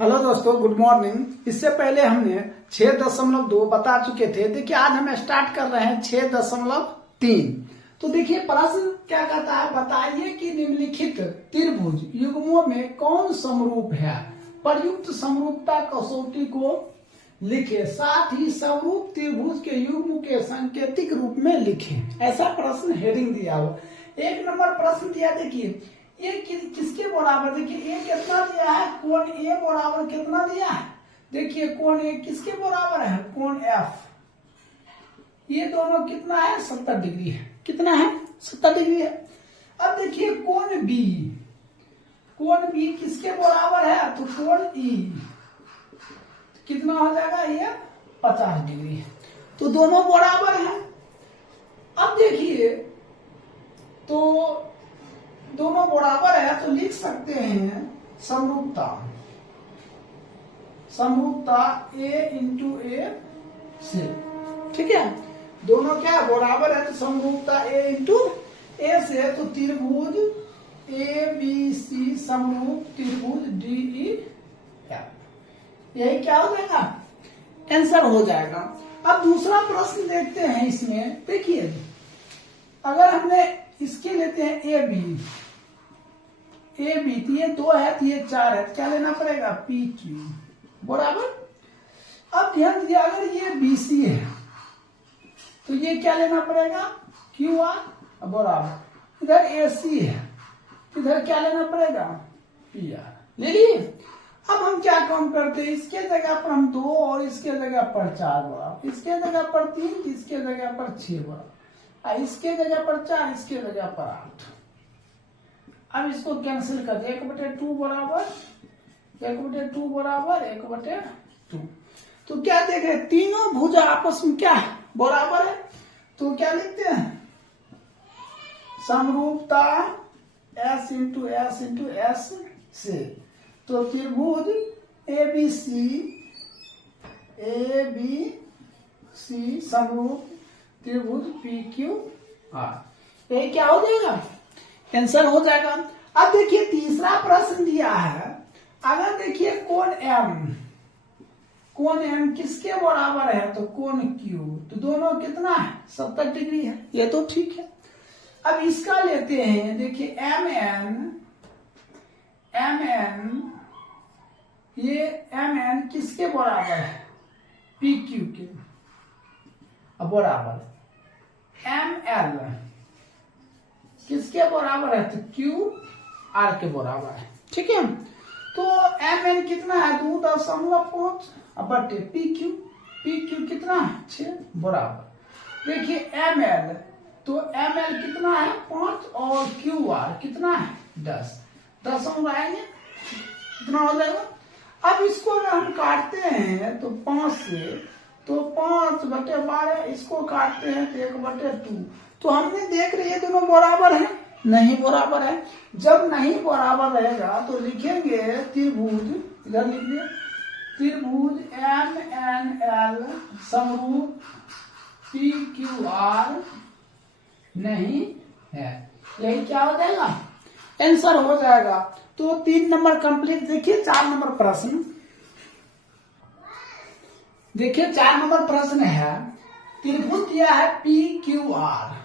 Hello दोस्तों, good morning. इससे पहले हमने 6.2 बता चुके थे। देखिए आज हम स्टार्ट कर रहे हैं 6.3। तो देखिए प्रश्न क्या कहता है, बताइए कि निम्नलिखित त्रिभुज युग्मों में कौन समरूप है। प्रयुक्त समरूपता कसौटी को लिखे, साथ ही समरूप त्रिभुज के युग्म के सांकेतिक रूप में लिखे। ऐसा प्रश्न हेडिंग दिया हो। 1 नंबर प्रश्न दिया, देखिए ये किसके बराबर, देखिए ए कितना दिया है, कोण ए बराबर कितना दिया है। देखिए कोण ए किसके बराबर है, कोण एफ। ये दोनों कितना है, 70 डिग्री है। कितना है, 70 डिग्री है। अब देखिए कोण बी, कोण बी किसके बराबर है, तो कोण ई कितना हो जाएगा, ये 50 डिग्री है। तो दोनों बराबर है। अब देखिए तो दोनों बराबर है तो लिख सकते हैं समरूपता, समरूपता a इंटू ए से। ठीक है, दोनों क्या बराबर है तो समरूपता a इंटू ए से। तो त्रिभुज ए बी सी समरूप त्रिभुज डी ई एफ, यही क्या हो जाएगा, आंसर हो जाएगा। अब दूसरा प्रश्न देखते हैं। इसमें देखिए अगर हमने इसके लेते हैं ए बी, ए बी तो ये 2 है तो ये 4 है, क्या लेना पड़ेगा, पी क्यू बराबर। अब ध्यान दीजिए अगर ये बी सी है तो ये क्या लेना पड़ेगा, क्यू आर बराबर। इधर ए सी है, इधर क्या लेना पड़ेगा, पी आर ले लिए। अब हम क्या काम करते हैं, इसके जगह पर हम 2 और इसके जगह पर 4 बराबर, इसके जगह पर 3, इसके जगह पर 6 बराबर, इसके जगह पर 4, इसके जगह पर 8। अब इसको कैंसिल कर दे, 1/2 बराबर 1/2 बराबर 1/2। तो क्या देख रहे हैं, तीनों भुजा आपस में क्या है, बराबर है। तो क्या लिखते हैं, समरूपता S into S into S से। तो त्रिभुज ए बी सी समरूप त्रिभुज पी क्यू आर, ये क्या हो जाएगा, आंसर हो जाएगा। अब देखिए तीसरा प्रश्न दिया है, अगर देखिए कोण एम किसके बराबर है, तो कोण क्यू, तो दोनों कितना है, 70 डिग्री है, ये तो ठीक है। अब इसका लेते हैं, देखिए एम एन किसके बराबर है, पी क्यू के बराबर। एम एल किसके बराबर है, तो क्यू आर के बराबर है। ठीक है, तो एम एन कितना है, 2.5 बटे पी क्यू कितना है, 6 बराबर। देखिए एम एल, तो एम एल कितना है, 5 और क्यू आर कितना है, 10 आएंगे, कितना हो जाएगा। अब इसको अगर हम काटते हैं तो 5 से, तो 5/12, इसको काटते हैं तो 1/2। तो हमने देख रहे ये दोनों बराबर है, नहीं बराबर है। जब नहीं बराबर रहेगा तो लिखेंगे त्रिभुज, इधर लिखिए त्रिभुज एम एन एल समरूप पी क्यू आर नहीं है, यही क्या हो जाएगा, आंसर हो जाएगा। तो 3 नंबर कंप्लीट। देखिए 4 नंबर प्रश्न, देखिए 4 नंबर प्रश्न है, त्रिभुज दिया है पी क्यू आर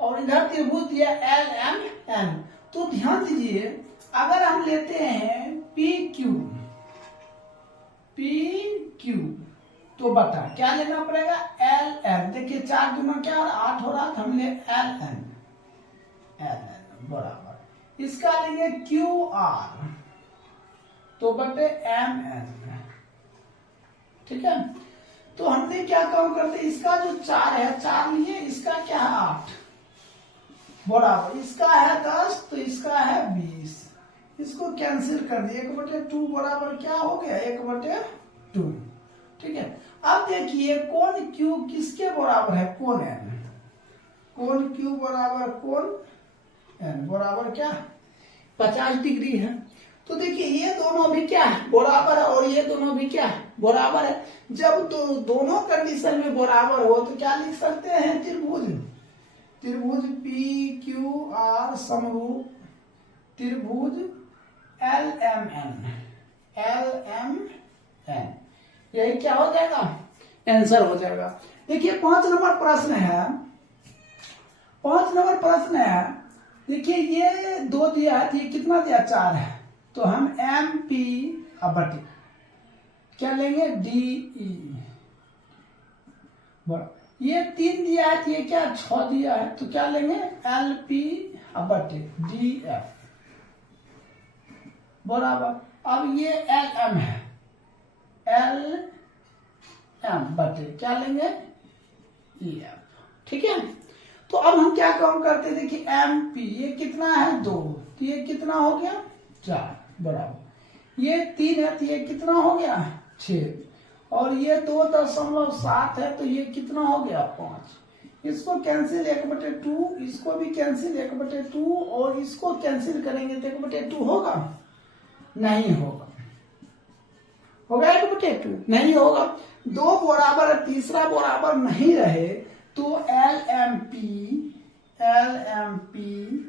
और इधर त्रिभुज दिया एल एम एन। तो ध्यान दीजिए अगर हम लेते हैं पी क्यू तो बता क्या लेना पड़ेगा, एल एन। देखिए 4 दूना क्या और 8 हो रहा, हम ले एल एन बराबर, इसका लेंगे क्यू आर तो बटे एम एन। ठीक है, तो हमने क्या काम करते, इसका जो 4 है 4 लिए, इसका क्या है 8 बराबर, इसका है 10 तो इसका है 20, इसको कैंसिल कर दिए, 1/2 बराबर क्या हो गया, 1/2। ठीक है, अब देखिए कोण क्यू किसके बराबर है, कोण एन, कोण क्यू बराबर कोण एन बराबर क्या 50 डिग्री है। तो देखिए ये दोनों भी क्या है, बराबर है, और ये दोनों भी क्या है, बराबर है। जब दोनों कंडीशन में बराबर हो तो क्या लिख सकते हैं, त्रिभुज पी क्यू आर समरूप त्रिभुज एल एम एन LMN, यही क्या हो जाएगा, आंसर हो जाएगा। देखिए 5 नंबर प्रश्न है, 5 नंबर प्रश्न है। देखिए ये 2 दिया है, ये कितना दिया, 4 है, तो हम MP बटे क्या लेंगे, DE बड़ा, ये 3 दिया है, ये क्या 6 दिया है, तो क्या लेंगे, LP बटे DF बराबर, अब ये LM है, LM बटे क्या लेंगे, EF, ठीक है। तो अब हम क्या काम करते हैं, देखिए MP ये कितना है 2, तो ये कितना हो गया 4 बराबर, ये 3 है तो ये कितना हो गया 6, और ये 2.7 है तो ये कितना हो गया 5, इसको कैंसिल 1/2, इसको भी कैंसिल 1/2, और इसको कैंसिल करेंगे तो 1/2 होगा, नहीं होगा, होगा 1/2 नहीं होगा। 2 बराबर, तीसरा बराबर नहीं रहे तो LMP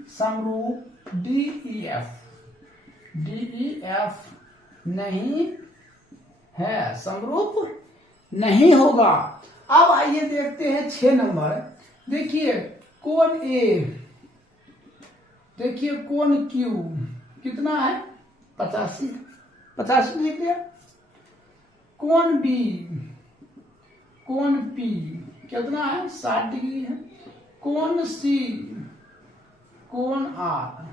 समरूप DEF नहीं है, समरूप नहीं होगा। अब आइए देखते हैं 6 नंबर। देखिए कोण A, देखिए कोण Q कितना है 85 लिख दिया। कोण B, कोण P कितना है 60 डिग्री है। कोण C, कोण R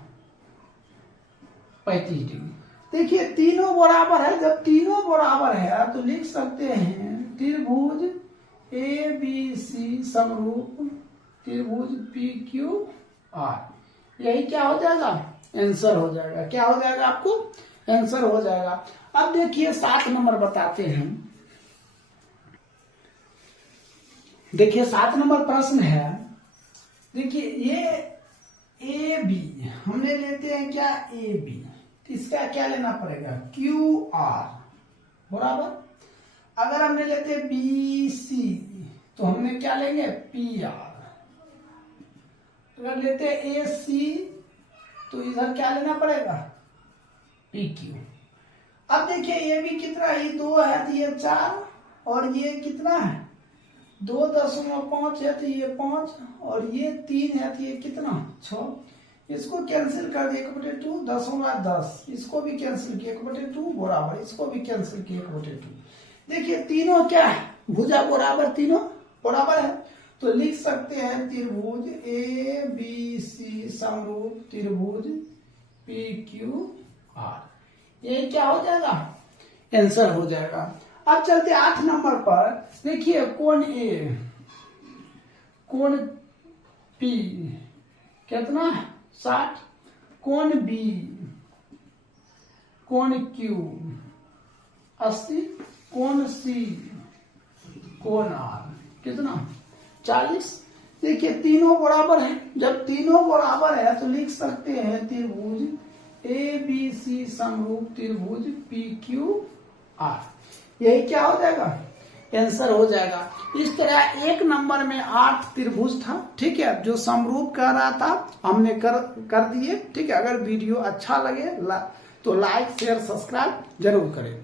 35 डिग्री। देखिए तीनों बराबर है, जब तीनों बराबर है तो लिख सकते हैं त्रिभुज ABC समरूप त्रिभुज PQR, यही क्या हो जाएगा, आंसर हो जाएगा। क्या हो जाएगा, आपको आंसर हो जाएगा। अब देखिए 7 नंबर बताते हैं। देखिए 7 नंबर प्रश्न है। देखिए ये AB हमने लेते हैं क्या, AB, इसका क्या लेना पड़ेगा QR बराबर। अगर हमने लेते BC तो हमने क्या लेंगे PR। अगर लेते AC तो इधर क्या लेना पड़ेगा PQ। अब देखिए ये भी कितना, ये 2 है तो ये 4, और ये कितना है 2.5 है तो ये 5, और ये 3 है तो ये कितना 6। इसको कैंसिल कर दिए 1/2, 10 इसको भी कैंसिल किया 1/2 बराबर, इसको भी कैंसिल किया 1/2। देखिए तीनों क्या है, भुजा बराबर, तीनों बराबर है, तो लिख सकते हैं त्रिभुज ABC समरूप त्रिभुज PQR, ये क्या हो जाएगा, आंसर हो जाएगा। अब चलते 8 नंबर पर। देखिए कोण A, कोण P कितना 60, कोण B, कोण Q 80, कोण C, कोण R कितना 40। देखिए तीनों बराबर है, जब तीनों बराबर है तो लिख सकते हैं त्रिभुज ABC समरूप त्रिभुज PQR, यही क्या हो जाएगा, आंसर हो जाएगा। इस तरह 1 नंबर में 8 त्रिभुज था, ठीक है, जो समरूप कह रहा था हमने कर दिए, ठीक है। अगर वीडियो अच्छा लगे तो लाइक शेयर सब्सक्राइब जरूर करें।